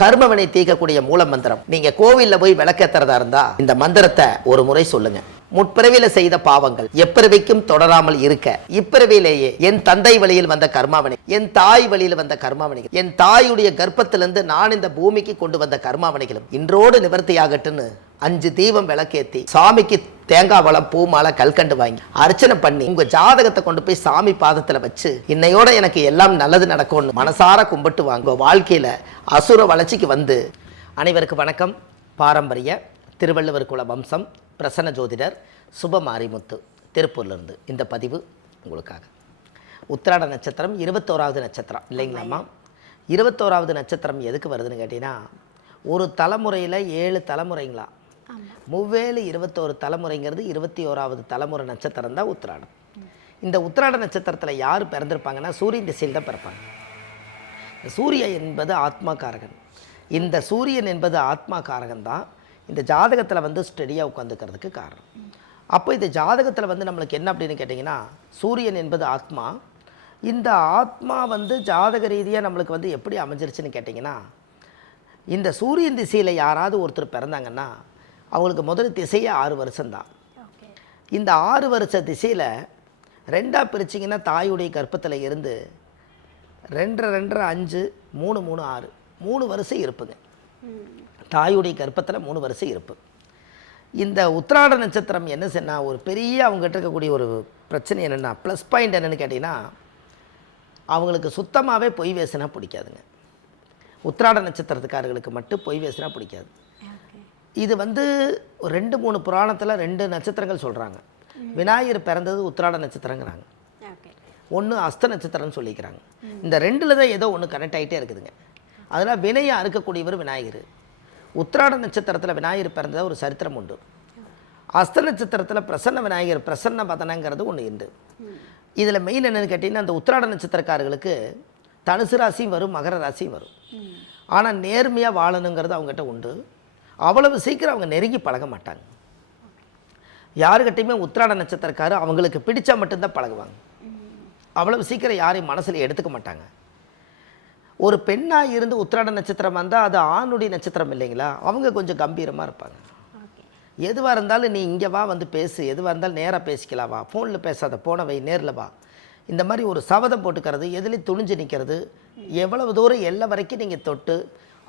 கர்மவினை தீர்க்கக்கூடிய மூல மந்திரம். நீங்க கோவில்ல போய் விளக்கேத்துறதா இருந்தா இந்த மந்திரத்தை ஒரு முறை சொல்லுங்க. முற்பிறவியில செய்த பாவங்கள் எப்பிறவிக்கும் தொடராமல் இருக்க, இப்பிறவியிலேயே என் தந்தை வழியில் வந்த கர்மாவினை, என் தாய் வழியில் வந்த கர்மாவினைகள், என் தாயுடைய கர்ப்பத்திலிருந்து நான் இந்த பூமிக்கு கொண்டு வந்த கர்மாவினைகளும் இன்றோடு நிவர்த்தியாகட்டுன்னு 5 தீபம் விளக்கேத்தி சாமிக்கு தேங்காய் வளம் பூ மாலை கல்கண்டு வாங்கி அர்ச்சனை பண்ணி உங்க ஜாதகத்தை கொண்டு போய் சாமி பாதத்துல வச்சு இன்னையோட எனக்கு எல்லாம் நல்லது நடக்கும்னு மனசார கும்பிட்டு வாங்க. வாழ்க்கையில அசுர வளர்ச்சிக்கு வந்து. அனைவருக்கு வணக்கம். பாரம்பரிய திருவள்ளுவர் குல வம்சம் பிரசன்ன ஜோதிடர் சுபமாரிமுத்து திருப்பூர்லேருந்து இந்த பதிவு உங்களுக்காக. உத்திராட நட்சத்திரம் 21வது நட்சத்திரம் இல்லைங்களாம்மா? 21வது நட்சத்திரம் எதுக்கு வருதுன்னு கேட்டிங்கன்னா, ஒரு தலைமுறையில் 7 தலைமுறைங்களா, மூவேலு 21 தலைமுறைங்கிறது 21வது தலைமுறை நட்சத்திரம் தான் உத்திராடம். இந்த உத்திராட நட்சத்திரத்தில் யார் பிறந்திருப்பாங்கன்னா சூரியன் திசையில் தான் பிறப்பாங்க. சூரியன் என்பது ஆத்மாக்காரகன். இந்த சூரியன் என்பது ஆத்மாக்காரகன் தான் இந்த ஜாதகத்தில் வந்து ஸ்டெடியாக உட்காந்துக்கிறதுக்கு காரணம். அப்போ இந்த ஜாதகத்தில் வந்து நம்மளுக்கு என்ன அப்படின்னு கேட்டிங்கன்னா, சூரியன் என்பது ஆத்மா. இந்த ஆத்மா வந்து ஜாதக ரீதியாக நம்மளுக்கு வந்து எப்படி அமைஞ்சிருச்சுன்னு கேட்டிங்கன்னா, இந்த சூரியன் திசையில் யாராவது ஒருத்தர் பிறந்தாங்கன்னா அவங்களுக்கு முதல் திசையே 6 வருஷம்தான். இந்த 6 வருஷ திசையில் 2ஆக பிரிச்சிங்கன்னா தாயுடைய கர்ப்பத்தில் இருந்து 2 2 5 3 3 6 3 வருஷம் இருப்புங்க. தாயுடைய கர்ப்பத்தில் 3 வருஷம் இருப்பு. இந்த உத்திராட நட்சத்திரம் என்ன சொன்னால், ஒரு பெரிய அவங்ககிட்ட இருக்கக்கூடிய ஒரு பிரச்சனை என்னென்னா, ப்ளஸ் பாயிண்ட் என்னென்னு கேட்டிங்கன்னா, அவங்களுக்கு சுத்தமாகவே பொய் பேசினா பிடிக்காதுங்க. உத்திராட நட்சத்திரத்துக்காரர்களுக்கு மட்டும் பொய் பேசினா பிடிக்காது. இது வந்து 2 3 புராணத்தில் 2 நட்சத்திரங்கள் சொல்கிறாங்க. விநாயகர் பிறந்தது உத்திராட நட்சத்திரங்கிறாங்க, ஒன்று அஸ்த நட்சத்திரம்னு சொல்லிக்கிறாங்க. இந்த 2ல் தான் ஏதோ ஒன்று கனெக்ட் ஆகிட்டே இருக்குதுங்க. அதனால் வினையை அறுக்கக்கூடியவர் விநாயகர். உத்திராட நட்சத்திரத்தில் விநாயகர் பிறந்தது ஒரு சரித்திரம் உண்டு. அஸ்த நட்சத்திரத்தில் பிரசன்ன விநாயகர் பிரசன்ன பதனங்கிறது ஒன்று உண்டு. இதில் மெயின் என்னென்னு கேட்டிங்கன்னா, அந்த உத்திராட நட்சத்திரக்காரர்களுக்கு தனுசு ராசியும் வரும், மகர ராசியும் வரும். ஆனால் நேர்மையாக வாழணுங்கிறது அவங்ககிட்ட உண்டு. அவ்வளவு சீக்கிரம் அவங்க நெருங்கி பழக மாட்டாங்க. யாருக்கிட்டையுமே உத்திராட நட்சத்திரக்காரர் அவங்களுக்கு பிடிச்சா மட்டும்தான் பழகுவாங்க. அவ்வளவு சீக்கிரம் யாரையும் மனசில் எடுத்துக்க மாட்டாங்க. ஒரு பெண்ணாக இருந்து உத்திராட நட்சத்திரம் வந்தால் அது ஆணுடைய நட்சத்திரம் இல்லைங்களா, அவங்க கொஞ்சம் கம்பீரமாக இருப்பாங்க. எதுவாக இருந்தாலும் நீ இங்கே வா, வந்து பேசு, எதுவாக இருந்தாலும் நேராக பேசிக்கலாம், வா, ஃபோனில் பேசாத, போன வை, நேரில் வா. இந்த மாதிரி ஒரு சபதம் போட்டுக்கிறது, எதுலேயும் துணிஞ்சு நிற்கிறது, எவ்வளவு தூரம் எல்லை வரைக்கும் நீங்கள் தொட்டு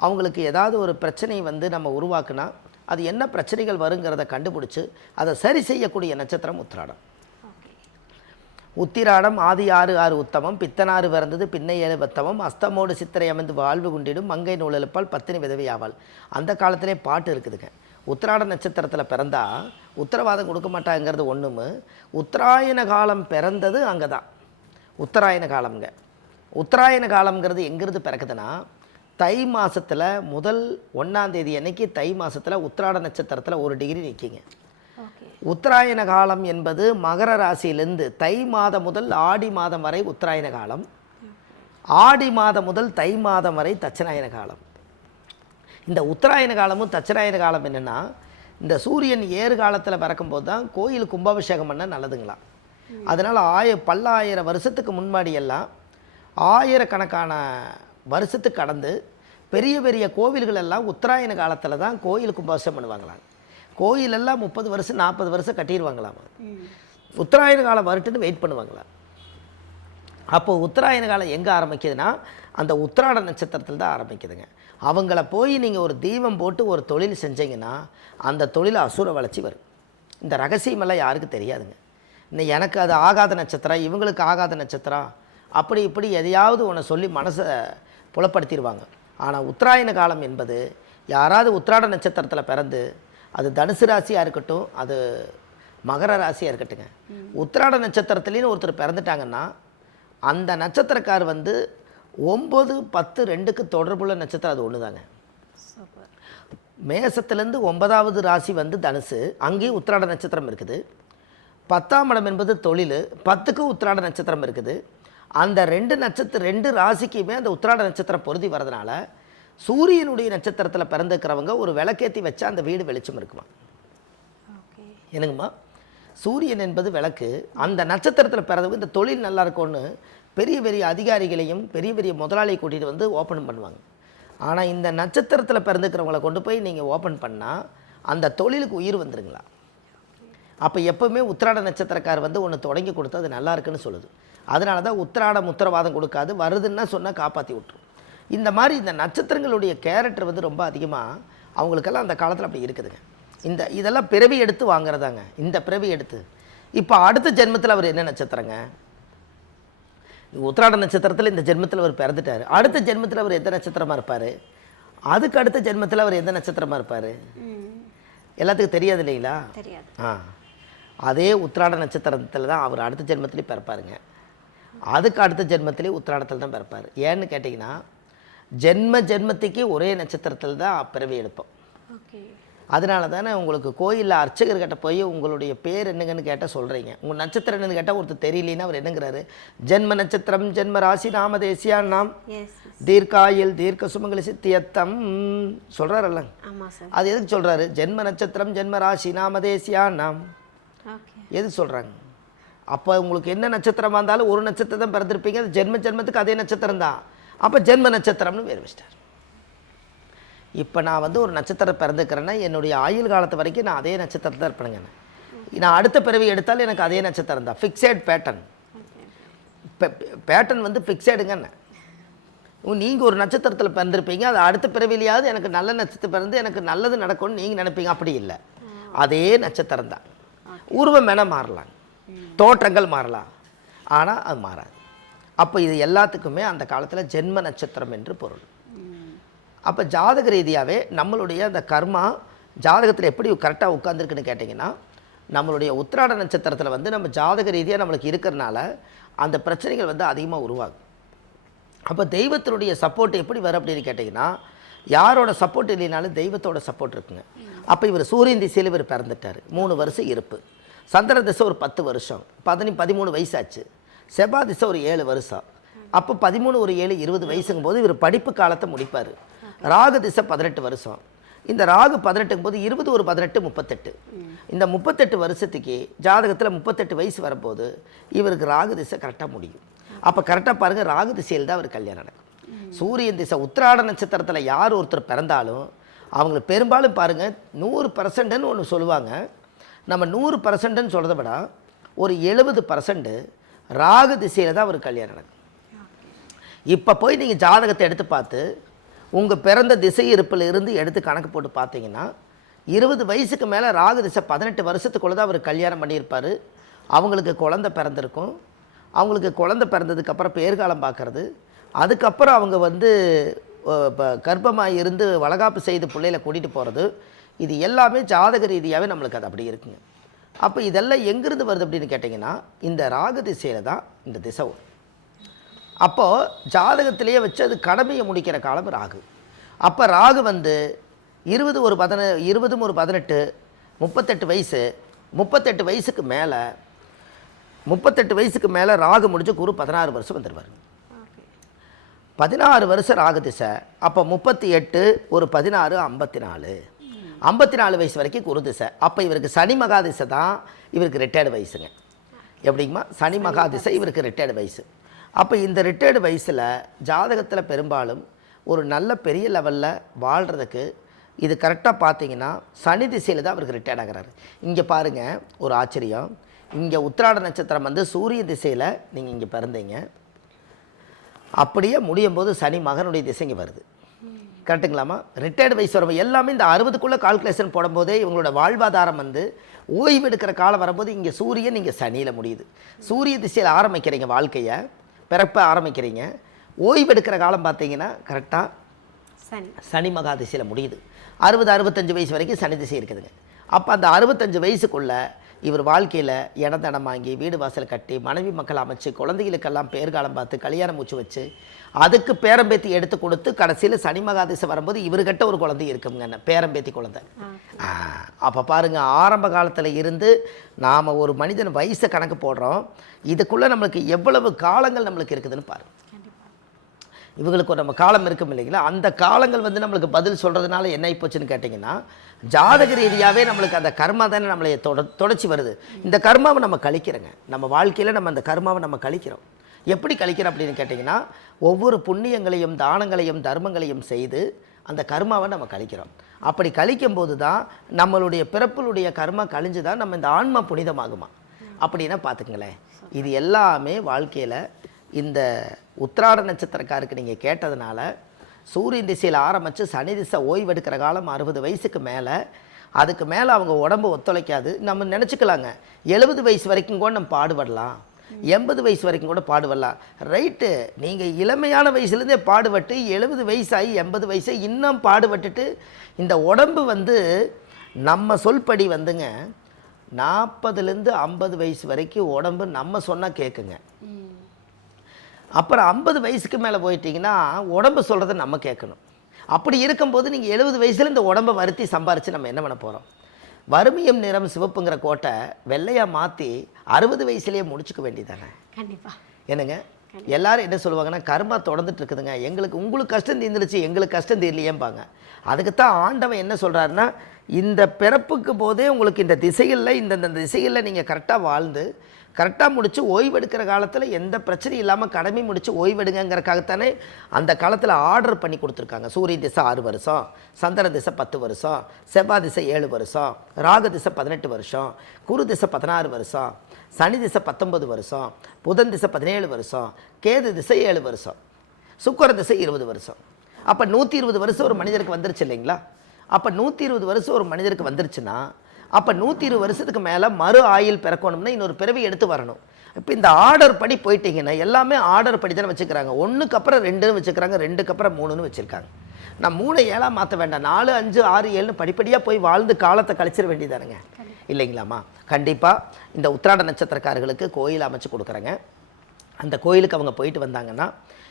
அவங்களுக்கு ஏதாவது ஒரு பிரச்சனையை வந்து நம்ம உருவாக்குனா அது என்ன பிரச்சனைகள் வருங்கிறத கண்டுபிடிச்சி அதை சரி செய்யக்கூடிய நட்சத்திரம் உத்திராடம். உத்திராடம் ஆதி 6 6 உத்தமம், பித்தனாறு பிறந்தது பின்னை 7 பத்தமம், அஸ்தமோடு சித்திரை அமைந்து வாழ்வு குண்டிடும், மங்கை நூலெழுப்பால் பத்தினி விதவை ஆவாள். அந்த காலத்திலே பாட்டு இருக்குதுங்க. உத்திராட நட்சத்திரத்தில் பிறந்தா உத்தரவாதம் கொடுக்க மாட்டாங்கிறது ஒன்றுமு. உத்தராயண காலம் பிறந்தது அங்கே தான். உத்தராயண காலம்ங்க. உத்தராயண காலம்ங்கிறது எங்கிருந்து பிறக்குதுன்னா, தை மாதத்தில் முதல் 1ஆம் தேதி அன்னைக்கு தை மாதத்தில் உத்திராட நட்சத்திரத்தில் 1 டிகிரி நிற்கிங்க. உத்தராயண காலம் என்பது மகர ராசியிலிருந்து தை மாதம் முதல் ஆடி மாதம் வரை உத்தராயண காலம், ஆடி மாதம் முதல் தை மாதம் வரை தட்சிணாயன காலம். இந்த உத்தராயண காலமும் தட்சிணாயன காலம் என்னென்னா, இந்த சூரியன் ஏறு காலத்தில் பிறக்கும்போது தான் கோயில் கும்பாபிஷேகம் பண்ண நல்லதுங்களாம். அதனால் பல்லாயிரம் வருஷத்துக்கு முன்னாடியெல்லாம் ஆயிரக்கணக்கான வருஷத்துக்கு கடந்து பெரிய பெரிய கோவில்கள் எல்லாம் உத்தராயண காலத்தில் தான் கோயில் கும்பாபிஷேகம் பண்ணுவாங்களாம். கோயிலெல்லாம் 30 வருஷம் 40 வருஷம் கட்டிடுவாங்களாமா. உத்தராயண காலம் வரட்டுன்னு வெயிட் பண்ணுவாங்களாம். அப்போது உத்தராயண காலம் எங்கே ஆரம்பிக்குதுன்னா, அந்த உத்திராட நட்சத்திரத்தில் தான் ஆரம்பிக்குதுங்க. அவங்கள போய் நீங்கள் ஒரு தீபம் போட்டு ஒரு தொழில் செஞ்சீங்கன்னா அந்த தொழில் அசுர வளர்ச்சி வரும். இந்த ரகசியமெல்லாம் யாருக்கும் தெரியாதுங்க. இன்னும் எனக்கு அது ஆகாத நட்சத்திரம், இவங்களுக்கு ஆகாத நட்சத்திரம், அப்படி இப்படி எதையாவது ஒன்று சொல்லி மனசை புலப்படுத்திடுவாங்க. ஆனால் உத்தராயண காலம் என்பது யாராவது உத்திராட நட்சத்திரத்தில் பிறந்து, அது தனுசு ராசியாக இருக்கட்டும், அது மகர ராசியாக இருக்கட்டுங்க, உத்திராட நட்சத்திரத்துலேன்னு ஒருத்தர் பிறந்துட்டாங்கன்னா அந்த நட்சத்திரக்கார் வந்து 9 10 2க்கு தொடர்புள்ள நட்சத்திரம் அது ஒன்று தாங்க. மேசத்துலேருந்து 9வது ராசி வந்து தனுசு, அங்கேயும் உத்திராட நட்சத்திரம் இருக்குது. 10ஆம் இடம் என்பது தொழில், 10க்கு உத்திராட நட்சத்திரம் இருக்குது. அந்த 2 ராசிக்குமே அந்த உத்திராட நட்சத்திரம் பொருதி வரதுனால சூரியனுடைய நட்சத்திரத்தில் பிறந்துக்கிறவங்க ஒரு விளக்கேற்றி வச்சா அந்த வீடு வெளிச்சம் இருக்குமா. என்னங்கம்மா, சூரியன் என்பது விளக்கு. அந்த நட்சத்திரத்தில் பிறந்தவங்க இந்த தொழில் நல்லா இருக்கும்னு பெரிய பெரிய அதிகாரிகளையும் பெரிய பெரிய முதலாளியை கூட்டிகிட்டு வந்து ஓப்பன் பண்ணுவாங்க. ஆனால் இந்த நட்சத்திரத்தில் பிறந்துக்கிறவங்களை கொண்டு போய் நீங்கள் ஓப்பன் பண்ணால் அந்த தொழிலுக்கு உயிர் வந்துருங்களா. அப்போ எப்போவுமே உத்திராட நட்சத்திரக்கார் வந்து ஒன்று தொடங்கி கொடுத்து அது நல்லா இருக்குன்னு சொல்லுது. அதனால தான் உத்திராடம் உத்தரவாதம் கொடுக்காது, வருதுன்னா சொன்னால் காப்பாற்றி விட்டுரும். இந்த மாதிரி இந்த நட்சத்திரங்களுடைய கேரக்டர் வந்து ரொம்ப அதிகமாக அவங்களுக்கெல்லாம் அந்த காலத்தில் அப்படி இருக்குதுங்க. இதெல்லாம் பிறவி எடுத்து வாங்குறதாங்க. இந்த பிறவி எடுத்து இப்போ அடுத்த ஜென்மத்தில் அவர் என்ன நட்சத்திரங்க, உத்திராட நட்சத்திரத்தில் இந்த ஜென்மத்தில் அவர் பிறந்துட்டார். அடுத்த ஜென்மத்தில் அவர் எந்த நட்சத்திரமாக இருப்பார், அதுக்கு அடுத்த ஜென்மத்தில் அவர் எந்த நட்சத்திரமாக இருப்பார், எல்லாத்துக்கும் தெரியாது இல்லைங்களா? அதே உத்திராட நட்சத்திரத்தில் தான் அவர் அடுத்த ஜென்மத்திலேயே பிறப்பாருங்க. அதுக்கு அடுத்த ஜென்மத்திலே உத்திராடத்தில் தான் பிறப்பார். ஏன்னு கேட்டிங்கன்னா ஜென்மத்துக்கு ஒரே நட்சத்திரத்தில் தான் பிறவி எடுப்போம். அதனால தானே உங்களுக்கு கோயிலில் அர்ச்சகர்கிட்ட போய் உங்களுடைய பேர் என்னங்கன்னு கேட்டால் சொல்கிறீங்க, உங்கள் நட்சத்திரம் என்னன்னு கேட்டால் ஒருத்தர் தெரியலன்னா அவர் என்னங்கிறாரு, ஜென்ம நட்சத்திரம் ஜென்ம ராசி நாம தேசியான்னாம் தீர்க்காயில் தீர்க்க சுமங்கலி சித்தியத்தம் சொல்கிறாரல்ல. அது எதுக்கு சொல்கிறாரு? ஜென்ம நட்சத்திரம் ஜென்ம ராசி நாம தேசியான்னாம் எதுக்கு சொல்கிறாங்க? அப்போ உங்களுக்கு என்ன நட்சத்திரமாக இருந்தாலும் ஒரு நட்சத்திரம் தான் பிறந்திருப்பீங்க, அது ஜென்மத்துக்கு அதே நட்சத்திரம் தான். அப்போ ஜென்ம நட்சத்திரம்னு வேறு வச்சிட்டார். இப்போ நான் வந்து ஒரு நட்சத்திரம் பிறந்துக்கிறேன்னா என்னுடைய ஆயுள் காலத்து வரைக்கும் நான் அதே நட்சத்திரத்தில் தான் இருப்பேனுங்க. நான் அடுத்த பிறவி எடுத்தாலும் எனக்கு அதே நட்சத்திரம் தான். Fixed pattern. பேட்டர்ன் வந்து ஃபிக்ஸடுங்கன்னு. நீங்கள் ஒரு நட்சத்திரத்தில் பிறந்திருப்பீங்க, அது அடுத்த பிறவிலையாவது எனக்கு நல்ல நட்சத்திரம் பிறந்து எனக்கு நல்லது நடக்கும்னு நீங்கள் நினைப்பீங்க. அப்படி இல்லை, அதே நட்சத்திரம் தான். உருவம் வேணால் மாறலாம், தோற்றங்கள் மாறலாம், ஆனால் அது மாறாது. அப்போ இது எல்லாத்துக்குமே அந்த காலத்தில் ஜென்ம நட்சத்திரம் என்று பொருள். அப்போ ஜாதக ரீதியாகவே நம்மளுடைய அந்த கர்மா ஜாதகத்தில் எப்படி கரெக்டாக உட்காந்துருக்குன்னு கேட்டிங்கன்னா, நம்மளுடைய உத்திராட நட்சத்திரத்தில் வந்து நம்ம ஜாதக ரீதியாக நம்மளுக்கு இருக்கிறனால அந்த பிரச்சனைகள் வந்து அதிகமாக உருவாகும். அப்போ தெய்வத்தினுடைய சப்போர்ட் எப்படி வரும் அப்படின்னு கேட்டிங்கன்னா, யாரோட சப்போர்ட் இல்லைனாலும் தெய்வத்தோட சப்போர்ட் இருக்குங்க. அப்போ இவர் சூரியன் திசையில் இவர் பிறந்துட்டார், 3 வருஷம் இருப்பு. சந்திர திசை ஒரு 10 வருஷம், 13 வயசாச்சு. செவ்வாய் திசை ஒரு 7 வருஷம். அப்போ 13 ஒரு 7 20 வயசுங்கும் போது இவர் படிப்பு காலத்தை முடிப்பார். ராகு திசை 18 வருஷம். இந்த ராகு 18ங்கும் போது 20 ஒரு 18 38. இந்த 38 வருஷத்துக்கு ஜாதகத்தில் 38 வயசு வரும்போது இவருக்கு ராகு திசை கரெக்டாக முடியும். அப்போ கரெக்டாக பாருங்கள், ராகு திசையில் தான் அவர் கல்யாணம் நடக்கும். சூரியன் திசை உத்திராட நட்சத்திரத்தில் யார் ஒருத்தர் பிறந்தாலும் அவங்களுக்கு பெரும்பாலும் பாருங்கள் 100%ன்னு ஒன்று சொல்லுவாங்க. நம்ம 100%ன்னு சொல்கிறத விட ஒரு 70% ராகு திசையில் தான் அவர் கல்யாணம் நடக்கும். இப்போ போய் நீங்கள் ஜாதகத்தை எடுத்து பார்த்து உங்கள் பிறந்த திசை இருப்பில் இருந்து எடுத்து கணக்கு போட்டு பார்த்தீங்கன்னா 20 வயசுக்கு மேலே ராகு திசை 18 வருஷத்துக்குள்ளே தான் அவர் கல்யாணம் பண்ணியிருப்பார். அவங்களுக்கு குழந்தை பிறந்திருக்கும். அவங்களுக்கு குழந்தை பிறந்ததுக்கப்புறம் பேர்காலம் பார்க்குறது, அதுக்கப்புறம் அவங்க வந்து கர்ப்பமாக இருந்து வளகாப்பு செய்து பிள்ளைகளை கூட்டிகிட்டு போகிறது, இது எல்லாமே ஜாதக ரீதியாகவே நம்மளுக்கு அது அப்படி இருக்குங்க. அப்போ இதெல்லாம் எங்கேருந்து வருது அப்படின்னு கேட்டிங்கன்னா, இந்த ராகு திசையில் தான் இந்த திசை வரும். அப்போது ஜாதகத்திலேயே வச்சு அது கடமையை முடிக்கிற காலம் ராகு. அப்போ ராகு வந்து 20 ஒரு 18 38 வயசு, 38 வயசுக்கு மேலே ராகு முடிஞ்சு குரு 16 வருஷம் வந்துடுவார். 16 வருஷம் ராகு திசை. அப்போ 38 ஒரு 16 54 வயசு வரைக்கும் குரு திசை. அப்போ இவருக்கு சனி மகா திசை தான் இவருக்கு ரிட்டையர்டு வயசுங்க. எப்படிங்கம்மா? சனி மகா திசை இவருக்கு ரிட்டையர்டு வயசு. அப்போ இந்த ரிட்டையர்டு வயசில் ஜாதகத்தில் பெரும்பாலும் ஒரு நல்ல பெரிய லெவலில் வாழ்கிறதுக்கு இது கரெக்டாக பார்த்தீங்கன்னா சனி திசையில் தான் அவருக்கு ரிட்டையர்ட் ஆகிறாரு. இங்கே பாருங்கள் ஒரு ஆச்சரியம், இங்கே உத்திராட நட்சத்திரம் வந்து சூரிய திசையில் நீங்கள் இங்கே பிறந்தீங்க, அப்படியே முடியும் போது சனி மகனுடைய திசைங்க வருது. கரெக்டுங்களாம்மா? ரிட்டையர்டு வயசு வரும் எல்லாமே இந்த 60க்குள்ளே கால்குலேஷன் போடும்போதே இவங்களோட வாழ்வாதாரம் வந்து ஓய்வு எடுக்கிற காலம் வரும்போது இங்கே சூரியன் இங்கே சனியில் முடியுது. சூரிய திசையில் ஆரம்பிக்கிறீங்க வாழ்க்கையை, பிறப்பை ஆரம்பிக்கிறீங்க, ஓய்வு எடுக்கிற காலம் பார்த்தீங்கன்னா கரெக்டாக சனி மகா திசையில் முடியுது. 60-65 வயசு வரைக்கும் சனி திசை இருக்குதுங்க. அப்போ அந்த 65 வயசுக்குள்ளே இவர் வாழ்க்கையில் இடத்தடம் வாங்கி வீடு வாசல் கட்டி மனைவி மக்கள் அமைச்சு குழந்தைகளுக்கெல்லாம் பேர்காலம் பார்த்து கல்யாணம் மூச்சு வச்சு அதுக்கு பேரம்பேத்தி எடுத்து கொடுத்து கடைசியில் சனி மகாதிசை வரும்போது இவர்கிட்ட ஒரு குழந்தை இருக்குங்க, பேரம்பேத்தி குழந்தை. அப்போ பாருங்கள், ஆரம்ப காலத்தில் இருந்து நாம் ஒரு மனிதன் வயசை கணக்கு போடுறோம், இதுக்குள்ளே நம்மளுக்கு எவ்வளவு காலங்கள் நம்மளுக்கு இருக்குதுன்னு பாருங்கள். இவங்களுக்கு ஒரு நம்ம காலம் இருக்கும் இல்லைங்களா, அந்த காலங்கள் வந்து நம்மளுக்கு பதில் சொல்கிறதுனால என்ன ஆகிப்போச்சுன்னு கேட்டிங்கன்னா, ஜாதக ரீதியாகவே நம்மளுக்கு அந்த கர்மா தானே நம்மளை தொடச்சி வருது. இந்த கர்மாவை நம்ம கழிக்கிறோங்க, நம்ம வாழ்க்கையில் நம்ம அந்த கர்மாவை நம்ம கழிக்கிறோம். எப்படி கழிக்கிறோம் அப்படின்னு கேட்டிங்கன்னா, ஒவ்வொரு புண்ணியங்களையும் தானங்களையும் தர்மங்களையும் செய்து அந்த கர்மாவை நம்ம கழிக்கிறோம். அப்படி கழிக்கும்போது தான் நம்மளுடைய பிறப்புடைய கர்மா கழிஞ்சு தான் நம்ம இந்த ஆன்மா புனிதமாகுமா அப்படின்னா பார்த்துக்குங்களேன். இது எல்லாமே வாழ்க்கையில் இந்த உத்திராட நட்சத்திரக்காருக்கு நீங்கள் கேட்டதுனால சூரியன் திசையில் ஆரம்பித்து சனி திசை ஓய்வெடுக்கிற காலம் 60 வயசுக்கு மேலே, அதுக்கு மேலே அவங்க உடம்பு ஒத்துழைக்காது. நம்ம நினச்சிக்கலாங்க 70 வயசு வரைக்கும் கூட நம்ம பாடுபடலாம், 80 வயசு வரைக்கும் கூட பாடுபடலாம். ரைட்டு, நீங்கள் இளமையான வயசுலேருந்தே பாடுபட்டு 70 வயசாகி 80 வயசு இன்னும் பாடுபட்டுட்டு இந்த உடம்பு வந்து நம்ம சொல்படி வந்துங்க 40லேருந்து 50 வயசு வரைக்கும் உடம்பு நம்ம சொன்னால் கேட்குங்க. அப்புறம் 50 வயசுக்கு மேலே போயிட்டீங்கன்னா உடம்பு சொல்கிறத நம்ம கேட்கணும். அப்படி இருக்கும்போது நீங்கள் 70 வயசில் இந்த உடம்பை வருத்தி சம்பாரித்து நம்ம என்ன பண்ண போகிறோம்? வறுமையும் நிறம் சிவப்புங்கிற கோட்டை வெள்ளையாக மாற்றி 60 வயசுலேயே முடிச்சுக்க வேண்டியதானே? கண்டிப்பாக. என்னங்க எல்லாரும் என்ன சொல்லுவாங்கன்னா, கர்மா தொடர்ந்துட்டு இருக்குதுங்க, உங்களுக்கு கஷ்டம் தீர்ந்துருச்சு, எங்களுக்கு கஷ்டம் தீரலையேம்பாங்க. அதுக்குத்தான் ஆண்டவன் என்ன சொல்கிறாருன்னா, இந்த பிறப்புக்கு போதே உங்களுக்கு இந்த திசைகளில் இந்த திசைகளில் நீங்கள் கரெக்டாக வாழ்ந்து கரெக்டாக முடித்து ஓய்வெடுக்கிற காலத்தில் எந்த பிரச்சனையும் இல்லாமல் கடமை முடித்து ஓய்வெடுங்கிறக்காகத்தானே அந்த காலத்தில் ஆர்டர் பண்ணி கொடுத்துருக்காங்க. சூரிய திசை 6 வருஷம், சந்திர திசை 10 வருஷம், செவ்வாய் திசை 7 வருஷம், ராகு திசை 18 வருஷம், குரு திசை 16 வருஷம், சனி திசை 19 வருஷம், புதன் திசை 17 வருஷம், கேது திசை 7 வருஷம், சுக்கிர திசை 20 வருஷம். அப்போ 120 வருஷம் ஒரு மனிதருக்கு வந்துருச்சு இல்லைங்களா? அப்போ 120 வருஷம் ஒரு மனிதருக்கு வந்துருச்சுன்னா அப்போ 120 வருஷத்துக்கு மேலே மறு ஆயுள் பிறக்கணும்னா இன்னொரு பிறவி எடுத்து வரணும். இப்போ இந்த ஆர்டர் படி போயிட்டீங்கன்னா எல்லாமே ஆர்டர் படி தானே வச்சுக்கிறாங்க. 1க்கு அப்புறம் 2ன்னு வச்சுக்கிறாங்க, 2க்கு அப்புறம் 3ன்னு வச்சுருக்காங்க. நான் 3 7 மாற்ற வேண்டாம், 4 5 6 7ன்னு படிப்படியாக போய் வாழ்ந்து காலத்தை கழிச்சிட வேண்டியதானுங்க, இல்லைங்களாம்மா? கண்டிப்பாக இந்த உத்திராட நட்சத்திரக்காரர்களுக்கு கோயில் அமைச்சு கொடுக்குறேங்க. அந்த கோயிலுக்கு அவங்க போயிட்டு வந்தாங்கன்னா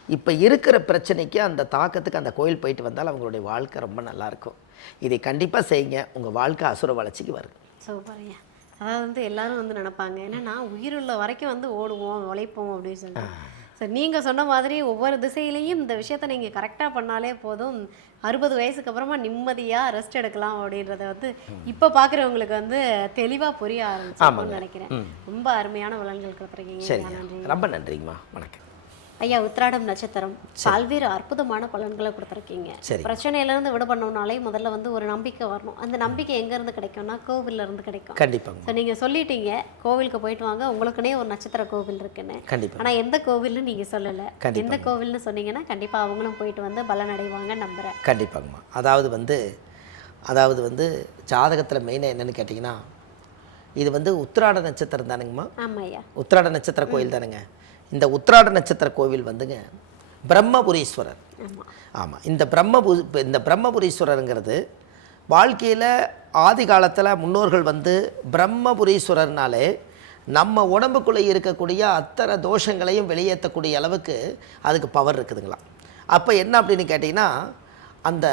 இப்போ இருக்கிற பிரச்சனைக்கு அந்த தாக்கத்துக்கு அந்த கோயில் போயிட்டு வந்தால் அவங்களுடைய வாழ்க்கை ரொம்ப நல்லாயிருக்கும். இதை கண்டிப்பாக செய்யுங்க, உங்கள் வாழ்க்கை அசுர வளர்ச்சிக்கு வருது. சூப்பர்யா. அதாவது வந்து எல்லாரும் வந்து நினைப்பாங்க, ஏன்னா உயிருள்ள வரைக்கும் வந்து ஓடுவோம் உழைப்போம் அப்படின்னு சொல்லிட்டு. சரி, நீங்கள் சொன்ன மாதிரி ஒவ்வொரு திசையிலையும் இந்த விஷயத்த நீங்கள் கரெக்டாக பண்ணாலே போதும், 60 வயசுக்கு அப்புறமா நிம்மதியாக ரெஸ்ட் எடுக்கலாம் அப்படின்றத வந்து இப்போ பார்க்குறவங்களுக்கு வந்து தெளிவாக புரிய ஆரம்பிச்சு நினைக்கிறேன். ரொம்ப அருமையான பலன்கள் கொடுத்துருக்கீங்க. ரொம்ப நன்றிங்கம்மா, வணக்கம். ஐயா, உத்திராடம் நட்சத்திரம் பல்வேறு அற்புதமான பலன்களை கொடுத்துருக்கீங்க. பிரச்சனையிலேருந்து விடுபடணும்னாலே முதல்ல வந்து ஒரு நம்பிக்கை வரணும். அந்த நம்பிக்கை எங்கேருந்து கிடைக்கும்னா கோவில்ல இருந்து கிடைக்கும். கண்டிப்பாக. ஸோ நீங்கள் சொல்லிட்டீங்க கோவிலுக்கு போயிட்டு வாங்க, உங்களுக்குனே ஒரு நட்சத்திர கோவில் இருக்குன்னு. கண்டிப்பாக. ஆனால் எந்த கோவில்னு நீங்கள் சொல்லலை. எந்த கோவில்னு சொன்னீங்கன்னா கண்டிப்பாக அவங்களும் போயிட்டு வந்து பலன் அடைவாங்க நம்புகிறேன். கண்டிப்பாங்கம்மா. அதாவது வந்து ஜாதகத்தில் மெயினாக என்னென்னு கேட்டிங்கன்னா, இது வந்து உத்திராட நட்சத்திரம் தானுங்கம்மா. ஆமாம் ஐயா, உத்திராட நட்சத்திர கோயில் தானுங்க. இந்த உத்திராட நட்சத்திர கோவில் வந்துங்க பிரம்மபுரீஸ்வரர். ஆமாம், இந்த பிரம்மபுரீஸ்வரருங்கிறது வாழ்க்கையில் ஆதி காலத்தில் முன்னோர்கள் வந்து பிரம்மபுரீஸ்வரர்னாலே நம்ம உடம்புக்குள்ளே இருக்கக்கூடிய அத்தனை தோஷங்களையும் வெளியேற்றக்கூடிய அளவுக்கு அதுக்கு பவர் இருக்குதுங்களா. அப்போ என்ன அப்படின்னு கேட்டிங்கன்னா, அந்த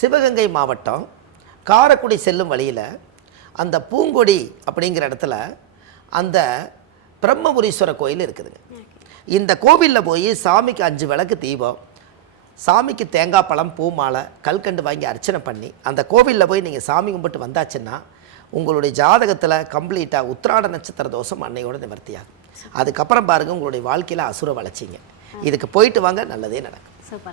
சிவகங்கை மாவட்டம் காரைக்குடி செல்லும் வழியில் அந்த பூங்கொடி அப்படிங்கிற இடத்துல அந்த பிரம்மபுரீஸ்வரர் கோயில் இருக்குதுங்க. இந்த கோவிலில் போய் சாமிக்கு 5 விளக்கு தீபம், சாமிக்கு தேங்காய் பழம் பூ மாலை கல்கண்டு வாங்கி அர்ச்சனை பண்ணி அந்த கோவிலில் போய் நீங்கள் சாமி கும்பிட்டு வந்தாச்சுன்னா உங்களுடைய ஜாதகத்தில் கம்ப்ளீட்டாக உத்திராட நட்சத்திர தோஷம் அன்னையோட நிவர்த்தியாகும். அதுக்கப்புறம் பாருங்கள் உங்களுடைய வாழ்க்கையில் அசுர வளர்ச்சிங்க. இதுக்கு போயிட்டு வாங்க, நல்லதே நடக்கும். சூப்பர்.